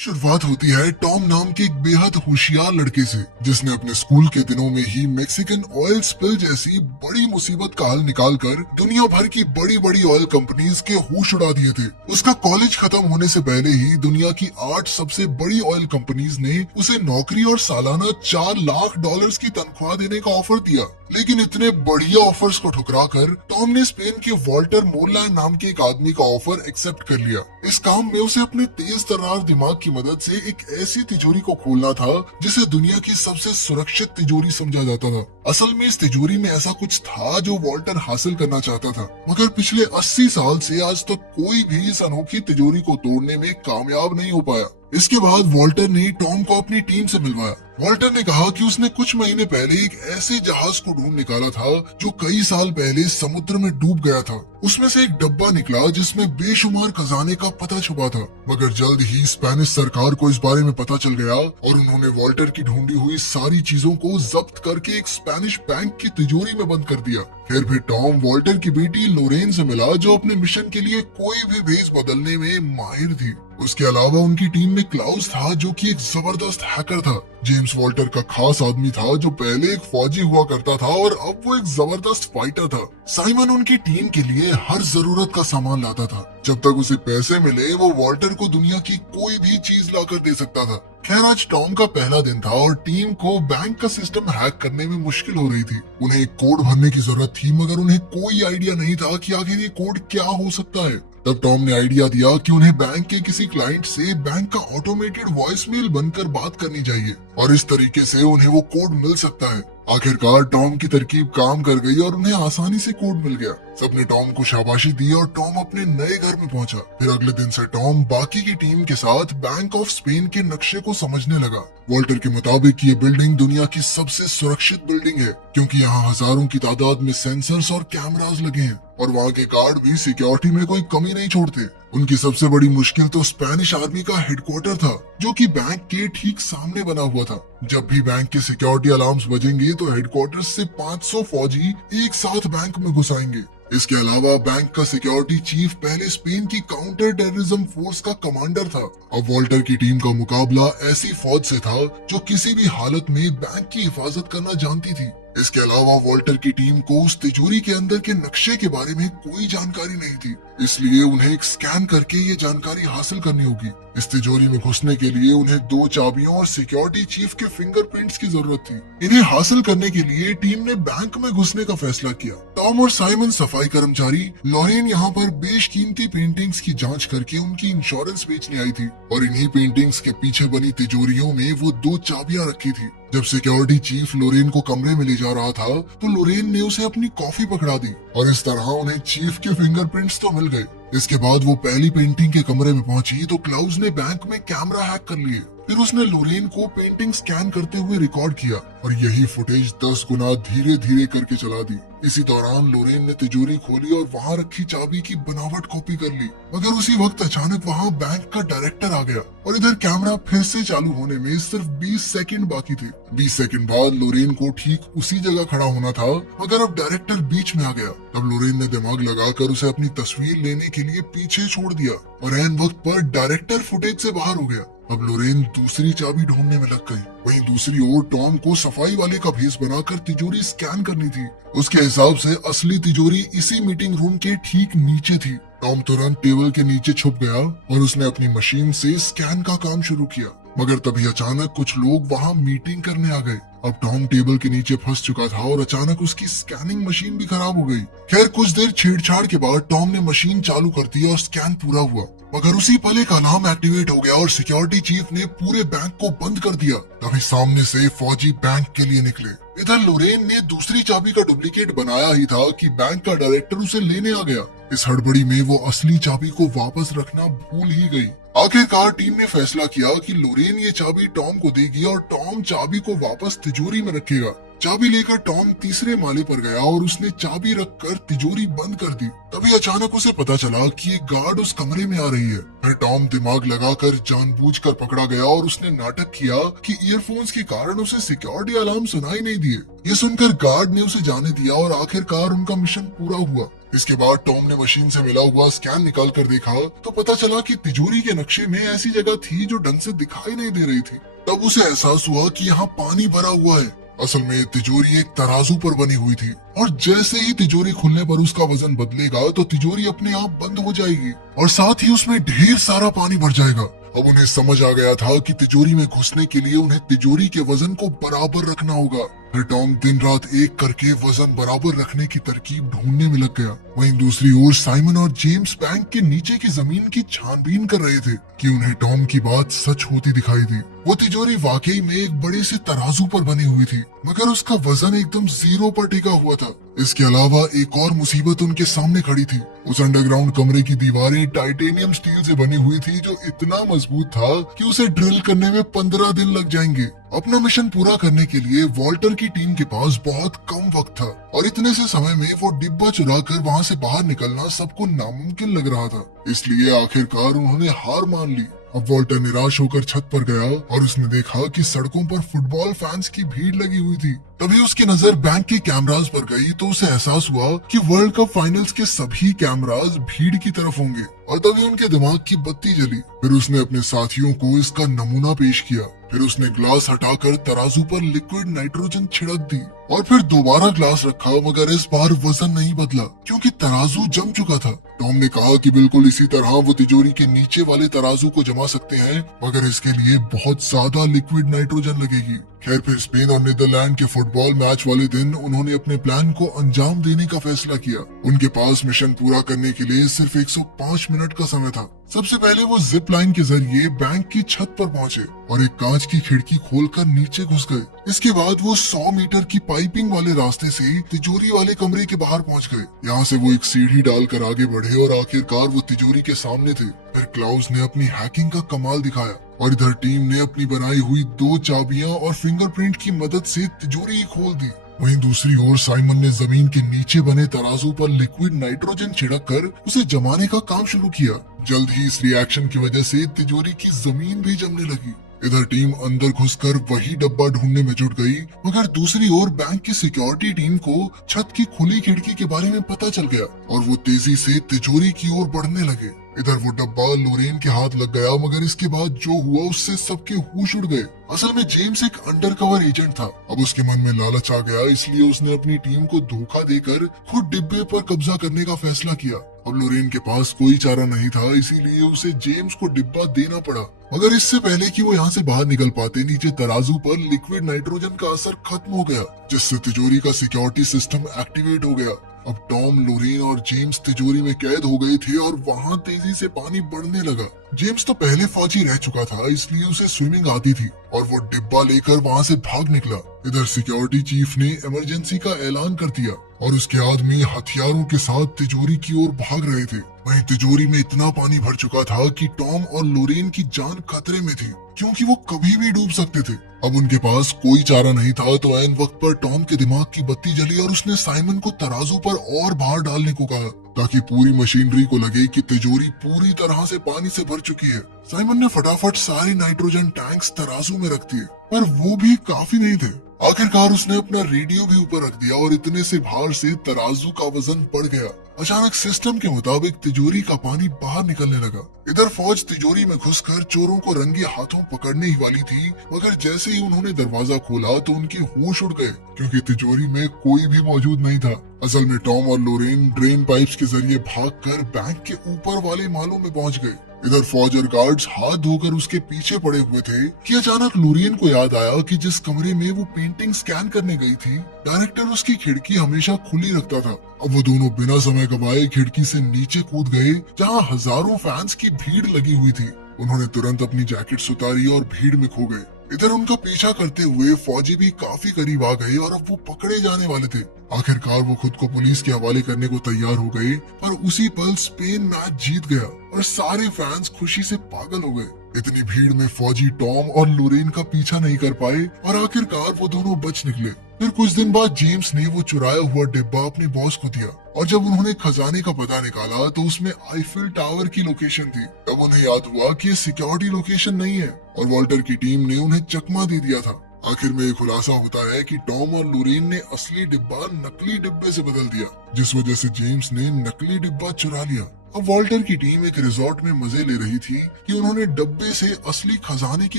शुरुआत होती है टॉम नाम के एक बेहद होशियार लड़के से, जिसने अपने स्कूल के दिनों में ही मैक्सिकन ऑयल स्पिल जैसी बड़ी मुसीबत का हल निकालकर दुनिया भर की बड़ी बड़ी ऑयल कंपनीज के होश उड़ा दिए थे। उसका कॉलेज खत्म होने से पहले ही दुनिया की 8 सबसे बड़ी ऑयल कंपनीज ने उसे नौकरी और सालाना $4 लाख की तनख्वाह देने का ऑफर दिया। लेकिन इतने बढ़िया ऑफर्स को ठुकराकर टॉम ने स्पेन के वॉल्टर मोरलैंड नाम के एक आदमी का ऑफर एक्सेप्ट कर लिया। इस काम में उसे अपने तेज तर्रार दिमाग की मदद से एक ऐसी तिजोरी को खोलना था जिसे दुनिया की सबसे सुरक्षित तिजोरी समझा जाता था। असल में इस तिजोरी में ऐसा कुछ था जो वॉल्टर हासिल करना चाहता था, मगर पिछले 80 साल से आज तक कोई भी इस अनोखी तिजोरी को तोड़ने में कामयाब नहीं हो पाया। इसके बाद वॉल्टर ने टॉम को अपनी टीम से मिलवाया। वॉल्टर ने कहा कि उसने कुछ महीने पहले एक ऐसे जहाज को ढूंढ निकाला था जो कई साल पहले समुद्र में डूब गया था। उसमें से एक डब्बा निकला जिसमें बेशुमार खजाने का पता छुपा था, मगर जल्द ही स्पेनिश सरकार को इस बारे में पता चल गया और उन्होंने वॉल्टर की ढूंढी हुई सारी चीजों को जब्त करके एक स्पेनिश बैंक की तिजोरी में बंद कर दिया। फिर टॉम वॉल्टर की बेटी लोरेन से मिला, जो अपने मिशन के लिए कोई भी भेस बदलने में माहिर थी। उसके अलावा उनकी टीम में क्लाउस था, जो कि एक जबरदस्त हैकर था। जेम्स वॉल्टर का खास आदमी था, जो पहले एक फौजी हुआ करता था और अब वो एक जबरदस्त फाइटर था। साइमन उनकी टीम के लिए हर जरूरत का सामान लाता था। जब तक उसे पैसे मिले वो वॉल्टर को दुनिया की कोई भी चीज लाकर दे सकता था। खैर, आज टॉम का पहला दिन था और टीम को बैंक का सिस्टम हैक करने में मुश्किल हो रही थी। उन्हें एक कोड भरने की जरूरत थी, मगर उन्हें कोई आइडिया नहीं था कि आखिर ये कोड क्या हो सकता है। तब टॉम ने आइडिया दिया कि उन्हें बैंक के किसी क्लाइंट से बैंक का ऑटोमेटेड वॉइसमेल बनकर बात करनी चाहिए और इस तरीके से उन्हें वो कोड मिल सकता है। आखिरकार टॉम की तरकीब काम कर गई और उन्हें आसानी से कोड मिल गया। सबने टॉम को शाबाशी दी और टॉम अपने नए घर में पहुंचा। फिर अगले दिन से टॉम बाकी की टीम के साथ बैंक ऑफ स्पेन के नक्शे को समझने लगा। वॉल्टर के मुताबिक ये बिल्डिंग दुनिया की सबसे सुरक्षित बिल्डिंग है, क्योंकि यहाँ हजारों की तादाद में सेंसर्स और कैमरास लगे हैं और वहाँ के गार्ड भी सिक्योरिटी में कोई कमी नहीं छोड़ते। उनकी सबसे बड़ी मुश्किल तो स्पेनिश आर्मी का हेडक्वार्टर था, जो कि बैंक के ठीक सामने बना हुआ था। जब भी बैंक के सिक्योरिटी अलार्म्स बजेंगे तो हेडक्वार्टर से 500 फौजी एक साथ बैंक में घुस आएंगे। इसके अलावा बैंक का सिक्योरिटी चीफ पहले स्पेन की काउंटर टेररिज्म फोर्स का कमांडर था। अब वॉल्टर की टीम का मुकाबला ऐसी फौज से था जो किसी भी हालत में बैंक की हिफाजत करना जानती थी। इसके अलावा वॉल्टर की टीम को उस तिजोरी के अंदर के नक्शे के बारे में कोई जानकारी नहीं थी, इसलिए उन्हें एक स्कैन करके ये जानकारी हासिल करनी होगी। इस तिजोरी में घुसने के लिए उन्हें 2 चाबियों और सिक्योरिटी चीफ के फिंगरप्रिंट्स की जरूरत थी। इन्हें हासिल करने के लिए टीम ने बैंक में घुसने का फैसला किया। टॉम और साइमन सफाई कर्मचारी, लॉरेन यहाँ पर बेशकीमती पेंटिंग्स की जांच करके उनकी इंश्योरेंस बेचने आई थी और इन्हीं पेंटिंग्स के पीछे बनी तिजोरियों में वो 2 चाबियां रखी थी। जब सिक्योरिटी चीफ लोरेन को कमरे में ले जा रहा था तो लोरेन ने उसे अपनी कॉफी पकड़ा दी और इस तरह उन्हें चीफ के फिंगरप्रिंट्स तो मिल गए। इसके बाद वो पहली पेंटिंग के कमरे में पहुंची तो क्लाउज ने बैंक में कैमरा हैक कर लिए। फिर उसने लोरेन को पेंटिंग स्कैन करते हुए रिकॉर्ड किया और यही फुटेज 10 गुना धीरे धीरे करके चला दी। इसी दौरान लोरेन ने तिजोरी खोली और वहाँ रखी चाबी की बनावट कॉपी कर ली, मगर उसी वक्त अचानक वहाँ बैंक का डायरेक्टर आ गया और इधर कैमरा फिर से चालू होने में सिर्फ 20 सेकंड बाकी थे। 20 सेकंड बाद लोरेन को ठीक उसी जगह खड़ा होना था, मगर अब डायरेक्टर बीच में आ गया। तब लोरेन ने दिमाग लगाकर उसे अपनी तस्वीर लेने के लिए पीछे छोड़ दिया और ऐन वक्त पर डायरेक्टर फुटेज से बाहर हो गया। अब लोरेन दूसरी चाबी ढूंढने में लग गई। वहीं दूसरी ओर टॉम को सफाई वाले का भेस बनाकर तिजोरी स्कैन करनी थी। उसके हिसाब से असली तिजोरी इसी मीटिंग रूम के ठीक नीचे थी। टॉम तुरंत टेबल के नीचे छुप गया और उसने अपनी मशीन से स्कैन का काम शुरू किया, मगर तभी अचानक कुछ लोग वहाँ मीटिंग करने आ गए। अब टॉम टेबल के नीचे फंस चुका था और अचानक उसकी स्कैनिंग मशीन भी खराब हो गई। खैर, कुछ देर छेड़छाड़ के बाद टॉम ने मशीन चालू कर दी और स्कैन पूरा हुआ, मगर उसी पल एक अलार्म एक्टिवेट हो गया और सिक्योरिटी चीफ ने पूरे बैंक को बंद कर दिया। तभी सामने से फौजी बैंक के लिए निकले। इधर लोरेन ने दूसरी चाबी का डुप्लीकेट बनाया ही था कि बैंक का डायरेक्टर उसे लेने आ गया। इस हड़बड़ी में वो असली चाबी को वापस रखना भूल ही गई। आखिरकार टीम ने फैसला किया कि लोरेन ये चाबी टॉम को देगी और टॉम चाबी को वापस तिजोरी में रखेगा। चाबी लेकर टॉम तीसरे माले पर गया और उसने चाबी रखकर तिजोरी बंद कर दी। तभी अचानक उसे पता चला कि एक गार्ड उस कमरे में आ रही है। फिर टॉम दिमाग लगाकर जानबूझकर पकड़ा गया और उसने नाटक किया कि ईयरफोन्स के कारण उसे सिक्योरिटी अलार्म सुनाई नहीं दिए। ये सुनकर गार्ड ने उसे जाने दिया और आखिरकार उनका मिशन पूरा हुआ। इसके बाद टॉम ने मशीन से मिला हुआ स्कैन निकाल कर देखा तो पता चला कि तिजोरी के नक्शे में ऐसी जगह थी जो ढंग से दिखाई नहीं दे रही थी। तब उसे एहसास हुआ कि यहाँ पानी भरा हुआ है। असल में तिजोरी एक तराजू पर बनी हुई थी और जैसे ही तिजोरी खुलने पर उसका वजन बदलेगा तो तिजोरी अपने आप बंद हो जाएगी और साथ ही उसमें ढेर सारा पानी भर जाएगा। अब उन्हें समझ आ गया था कि तिजोरी में घुसने के लिए उन्हें तिजोरी के वजन को बराबर रखना होगा। फिर टॉम दिन रात एक करके वजन बराबर रखने की तरकीब ढूंढने में लग गया। वहीं दूसरी ओर साइमन और जेम्स बैंक के नीचे की जमीन की छानबीन कर रहे थे कि उन्हें टॉम की बात सच होती दिखाई दी। वो तिजोरी वाकई में एक बड़े से तराजू पर बनी हुई थी, मगर उसका वजन एकदम जीरो पर टिका हुआ था। इसके अलावा एक और मुसीबत उनके सामने खड़ी थी। उस अंडरग्राउंड कमरे की दीवारें टाइटेनियम स्टील से बनी हुई थी जो इतना मजबूत था कि उसे ड्रिल करने में 15 दिन लग जाएंगे। अपना मिशन पूरा करने के लिए वॉल्टर की टीम के पास बहुत कम वक्त था और इतने से समय में वो डिब्बा चुराकर वहाँ से बाहर निकलना सबको नामुमकिन लग रहा था। इसलिए आखिरकार उन्होंने हार मान ली। अब वॉल्टर निराश होकर छत पर गया और उसने देखा कि सड़कों पर फुटबॉल फैंस की भीड़ लगी हुई थी। तभी उसकी नजर बैंक के कैमरास पर गई तो उसे एहसास हुआ कि वर्ल्ड कप फाइनल्स के सभी कैमरास भीड़ की तरफ होंगे और तभी उनके दिमाग की बत्ती जली। फिर उसने अपने साथियों को इसका नमूना पेश किया। फिर उसने ग्लास हटाकर तराजू पर लिक्विड नाइट्रोजन छिड़क दी और फिर दोबारा ग्लास रखा, मगर इस बार वजन नहीं बदला क्योंकि तराजू जम चुका था। टॉम ने कहा कि बिल्कुल इसी तरह वो तिजोरी के नीचे वाले तराजू को जमा सकते हैं, मगर इसके लिए बहुत ज्यादा लिक्विड नाइट्रोजन लगेगी। खैर फिर स्पेन और नीदरलैंड के फुटबॉल मैच वाले दिन उन्होंने अपने प्लान को अंजाम देने का फैसला किया। उनके पास मिशन पूरा करने के लिए सिर्फ 105 मिनट का समय था। सबसे पहले वो जिप लाइन के जरिए बैंक की छत पर पहुंचे और एक कांच की खिड़की खोलकर नीचे घुस गए। इसके बाद वो 100 मीटर की पाइपिंग वाले रास्ते से तिजोरी वाले कमरे के बाहर पहुंच गए। यहाँ से वो एक सीढ़ी डालकर आगे बढ़े और आखिरकार वो तिजोरी के सामने थे। फिर क्लाउस ने अपनी हैकिंग का कमाल दिखाया और इधर टीम ने अपनी बनाई हुई 2 चाबियां और फिंगरप्रिंट की मदद से तिजोरी खोल दी। वहीं दूसरी ओर साइमन ने जमीन के नीचे बने तराजू पर लिक्विड नाइट्रोजन छिड़क कर उसे जमाने का काम शुरू किया। जल्द ही इस रिएक्शन की वजह से तिजोरी की जमीन भी जमने लगी। इधर टीम अंदर घुसकर वही डब्बा ढूंढने में जुट गई, मगर दूसरी ओर बैंक की सिक्योरिटी टीम को छत की खुली खिड़की के बारे में पता चल गया और वो तेजी से तिजोरी की ओर बढ़ने लगे। इधर वो डब्बा लोरेन के हाथ लग गया, मगर इसके बाद जो हुआ उससे सबके होश उड़ गए। असल में जेम्स एक अंडरकवर एजेंट था। अब उसके मन में लालच आ गया, इसलिए उसने अपनी टीम को धोखा देकर खुद डिब्बे पर कब्जा करने का फैसला किया। अब लोरेन के पास कोई चारा नहीं था, इसीलिए उसे जेम्स को डिब्बा देना पड़ा। मगर इससे पहले कि वो यहाँ से बाहर निकल पाते, नीचे तराजू पर लिक्विड नाइट्रोजन का असर खत्म हो गया, जिससे तिजोरी का सिक्योरिटी सिस्टम एक्टिवेट हो गया। अब टॉम, लोरेन और जेम्स तिजोरी में कैद हो गए थे और वहाँ तेजी से पानी बढ़ने लगा। जेम्स तो पहले फौजी रह चुका था, इसलिए उसे स्विमिंग आती थी और वो डिब्बा लेकर वहाँ से भाग निकला। इधर सिक्योरिटी चीफ ने इमरजेंसी का ऐलान कर दिया और उसके आदमी हथियारों के साथ तिजोरी की ओर भाग रहे थे। वहीं तिजोरी में इतना पानी भर चुका था कि टॉम और लोरेन की जान खतरे में थी, क्योंकि वो कभी भी डूब सकते थे। अब उनके पास कोई चारा नहीं था, तो ऐन वक्त पर टॉम के दिमाग की बत्ती जली और उसने साइमन को तराजू पर और बाहर डालने को कहा, ताकि पूरी मशीनरी को लगे कि तिजोरी पूरी तरह से पानी से भर चुकी है। साइमन ने फटाफट सारे नाइट्रोजन टैंक्स तराजू में रख दिए, पर वो भी काफी नहीं थे। आखिरकार उसने अपना रेडियो भी ऊपर रख दिया और इतने से भार से तराजू का वजन बढ़ गया। अचानक सिस्टम के मुताबिक तिजोरी का पानी बाहर निकलने लगा। इधर फौज तिजोरी में घुसकर चोरों को रंगे हाथों पकड़ने ही वाली थी, मगर जैसे ही उन्होंने दरवाजा खोला तो उनके होश उड़ गए, क्योंकि तिजोरी में कोई भी मौजूद नहीं था। असल में टॉम और लोरेन ड्रेन पाइप्स के जरिए भागकर बैंक के ऊपर वाले मालों में पहुंच गए। इधर फौज और गार्ड्स हाथ धोकर उसके पीछे पड़े हुए थे कि अचानक लोरेन को याद आया कि जिस कमरे में वो पेंटिंग स्कैन करने गई थी, डायरेक्टर उसकी खिड़की हमेशा खुली रखता था। अब वो दोनों बिना समय गवाए खिड़की से नीचे कूद गए, जहाँ हजारों फैंस की भीड़ लगी हुई थी। उन्होंने तुरंत अपनी जैकेट उतारी और भीड़ में खो गए। इधर उनका पीछा करते हुए फौजी भी काफी करीब आ गए और अब वो पकड़े जाने वाले थे। आखिरकार वो खुद को पुलिस के हवाले करने को तैयार हो गए, पर उसी पल स्पेन मैच जीत गया और सारे फैंस खुशी से पागल हो गए। इतनी भीड़ में फौजी टॉम और लोरेन का पीछा नहीं कर पाए और आखिरकार वो दोनों बच निकले। फिर कुछ दिन बाद जेम्स ने वो चुराया हुआ डिब्बा अपने बॉस को दिया और जब उन्होंने खजाने का पता निकाला तो उसमें आईफिल टावर की लोकेशन थी। तब उन्हें याद हुआ कि ये सिक्योरिटी लोकेशन नहीं है और वॉल्टर की टीम ने उन्हें चकमा दे दिया था। आखिर में खुलासा होता है कि टॉम और लॉरेन ने असली डिब्बा नकली डिब्बे से बदल दिया, जिस वजह से जेम्स ने नकली डिब्बा चुरा लिया। अब वॉल्टर की टीम एक रिजॉर्ट में मजे ले रही थी कि उन्होंने डब्बे से असली खजाने की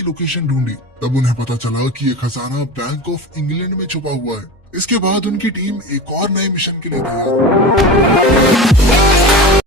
लोकेशन ढूंढी। तब उन्हें पता चला कि ये खजाना बैंक ऑफ इंग्लैंड में छुपा हुआ है। इसके बाद उनकी टीम एक और नए मिशन के लिए तैयार हुई।